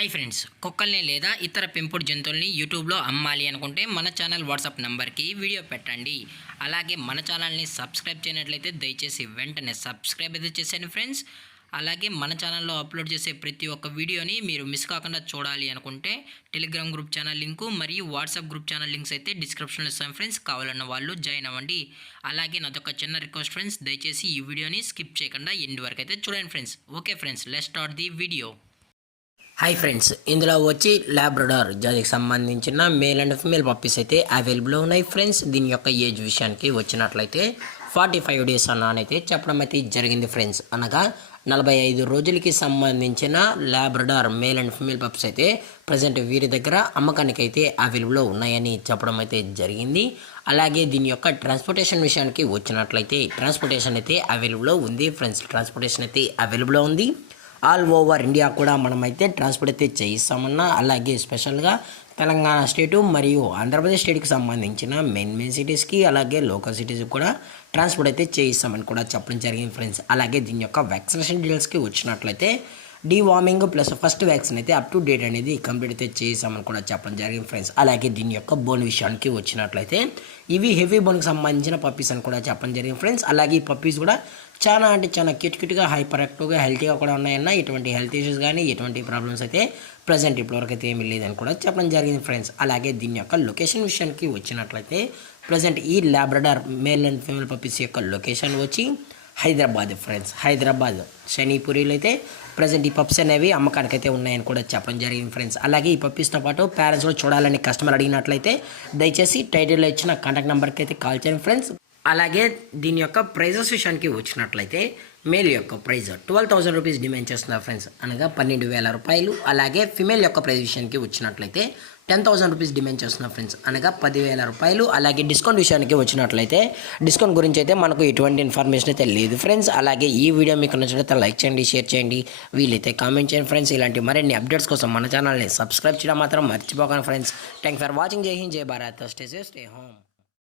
Hi friends, కుక్కల్ని లేదా ఇతర పెంపుడు జంతువుల్ని యూట్యూబ్లో అమ్మాలి అనుకుంటే మన ఛానల్ వాట్సాప్ నెంబర్కి వీడియో పెట్టండి. అలాగే మన ఛానల్ని సబ్స్క్రైబ్ చేయనట్లయితే దయచేసి వెంటనే సబ్స్క్రైబ్ అయితే చేసేయండి ఫ్రెండ్స్. అలాగే మన ఛానల్లో అప్లోడ్ చేసే ప్రతి ఒక్క వీడియోని మీరు మిస్ కాకుండా చూడాలి అనుకుంటే టెలిగ్రామ్ గ్రూప్ ఛానల్ లింకు మరియు వాట్సాప్ గ్రూప్ ఛానల్ లింక్స్ అయితే డిస్క్రిప్షన్లో ఇస్తాను ఫ్రెండ్స్. కావాలన్న వాళ్ళు జాయిన్ అవ్వండి. అలాగే నాదొక చిన్న రిక్వెస్ట్ ఫ్రెండ్స్, దయచేసి ఈ వీడియోని స్కిప్ చేయకుండా ఎండ్ వరకు అయితే చూడండి friends. Okay friends, let's start the video. Hi friends, ఇందులో వచ్చి లాబ్రడార్ జాతికి సంబంధించిన మేల్ అండ్ ఫిమేల్ పప్పీస్ అయితే అవైలబుల్ ఉన్నాయి ఫ్రెండ్స్. దీని యొక్క ఏజ్ విషయానికి వచ్చినట్లయితే 45 డేస్ అన్నైతే చెప్పడం అయితే జరిగింది ఫ్రెండ్స్. అనగా 45 రోజులకి సంబంధించిన Labrador male and female puppies అయితే ప్రజెంట్ వీరి దగ్గర అమ్మకానికి అయితే అవైలబుల్లో ఉన్నాయని చెప్పడం అయితే జరిగింది. అలాగే దీని యొక్క ట్రాన్స్పోర్టేషన్ విషయానికి వచ్చినట్లయితే ట్రాన్స్పోర్టేషన్ అయితే అవైలబుల్లో ఉంది ఫ్రెండ్స్. ట్రాన్స్పోర్టేషన్ అయితే అవైలబుల్లో ఉంది. ఆల్ ఓవర్ ఇండియా కూడా మనమైతే ట్రాన్స్పోర్ట్ అయితే చేయిస్తామన్నా. అలాగే స్పెషల్గా తెలంగాణ స్టేటు మరియు ఆంధ్రప్రదేశ్ స్టేట్కి సంబంధించిన మెయిన్ సిటీస్కి అలాగే లోకల్ సిటీస్కి కూడా ట్రాన్స్పోర్ట్ అయితే చేయిస్తామని కూడా చెప్పడం జరిగింది ఫ్రెండ్స్. అలాగే దీని యొక్క వ్యాక్సినేషన్ డీటెయిల్స్కి వచ్చినట్లయితే డీవార్మింగ్ ప్లస్ ఫస్ట్ వ్యాక్సిన్ అయితే అప్ టు డేట్ అనేది కంప్లీట్ అయితే చేసామని కూడా చెప్పడం జరిగింది ఫ్రెండ్స్. అలాగే దీని యొక్క బోన్ విషయానికి వచ్చినట్లయితే ఇవి హెవీ బోన్కి సంబంధించిన పప్పీస్ అని కూడా చెప్పడం జరిగింది ఫ్రెండ్స్. అలాగే ఈ పప్పీస్ కూడా చాలా క్యూట్గా హైపర్ యాక్టివ్గా హెల్తీగా కూడా ఉన్నాయన్న. ఎటువంటి హెల్త్ ఇష్యూస్ కానీ ఎటువంటి ప్రాబ్లమ్స్ అయితే ప్రజెంట్ ఇప్పటివరకు అయితే ఏమీ లేదని కూడా చెప్పడం జరిగింది ఫ్రెండ్స్. అలాగే దీని యొక్క లొకేషన్ విషయానికి వచ్చినట్లయితే ప్రజెంట్ ఈ Labrador male and female puppies యొక్క లొకేషన్ వచ్చి హైదరాబాద్ ఫ్రెండ్స్. హైదరాబాద్ శనిపూరిలో అయితే ప్రజెంట్ ఈ పప్స్ అనేవి అమ్మకానికి అయితే ఉన్నాయని కూడా చెప్పడం జరిగింది ఫ్రెండ్స్. అలాగే ఈ పప్పీస్తో పాటు పేరెంట్స్ కూడా చూడాలని కస్టమర్ అడిగినట్లయితే దయచేసి టైటిల్లో ఇచ్చిన కాంటాక్ట్ నెంబర్కి అయితే కాల్ చేయండి ఫ్రెండ్స్. అలాగే దీని యొక్క ప్రైజెస్ విషయానికి వచ్చినట్లయితే మేల్ యొక్క ప్రైజ్ 12,000 రూపీస్ డిమాండ్ చేస్తున్నారు ఫ్రెండ్స్, అనగా 12,000 రూపాయలు. అలాగే ఫిమేల్ యొక్క ప్రైజ్ విషయానికి వచ్చినట్లయితే 10,000 రూపీస్ డిమాండ్ చేస్తున్నారు ఫ్రెండ్స్, అనగా 10,000 రూపాయలు. అలాగే డిస్కౌంట్ విషయానికి వచ్చినట్లయితే డిస్కౌంట్ గురించి అయితే మనకు ఎటువంటి ఇన్ఫర్మేషన్ అయితే లేదు ఫ్రెండ్స్. అలాగే ఈ వీడియో మీకు నచ్చినట్లయితే లైక్ చేయండి, షేర్ చేయండి, వీలైతే కామెంట్ చేయండి ఫ్రెండ్స్. ఇలాంటి మరిన్ని అప్డేట్స్ కోసం మన ఛానల్ని సబ్స్క్రైబ్ చేయడం మాత్రం మర్చిపోకండి ఫ్రెండ్స్. Thank for watching. జై హింద్, జై Bharat, stay safe, stay home.